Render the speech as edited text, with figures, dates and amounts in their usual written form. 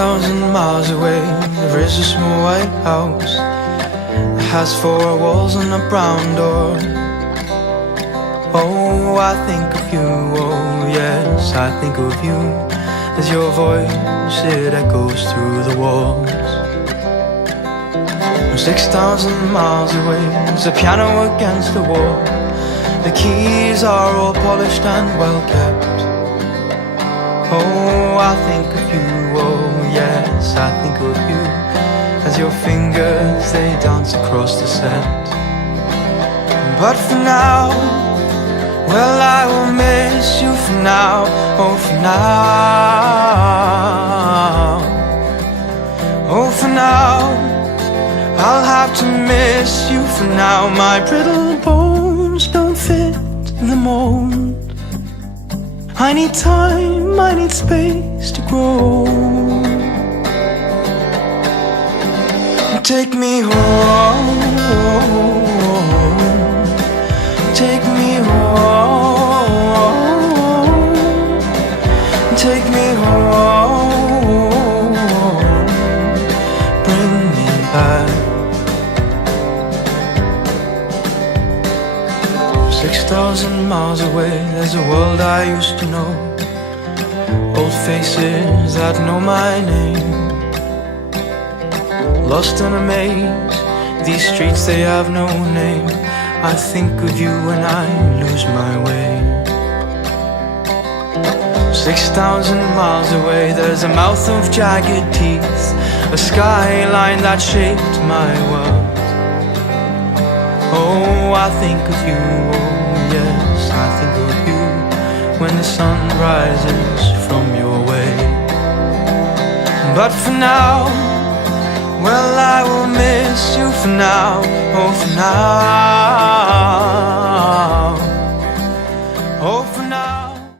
6,000 miles away, there is a small white house. It has 4 walls and a brown door. Oh, I think of you, oh yes, I think of you. As your voice, it echoes through the walls. 6,000 miles away, there's a piano against the wall. The keys are all polished and well kept. Oh, I think of you, oh yes, I think of you. As your fingers, they dance across the set. But for now, well, I will miss you for now, oh for now. Oh for now, I'll have to miss you for now. My brittle bones don't fit the mold. I need time, I need space to grow. Take me home, take me home, take me home, bring me back. 6,000 miles away, there's a world I used to know. Old faces that know my name. Lost in a maze, these streets they have no name. I think of you when I lose my way. 6,000 miles away, there's a mouth of jagged teeth, a skyline that shaped my world. Oh, I think of you, oh yes, I think of you when the sun rises from your way. But for now, well, I will miss you for now, oh for now.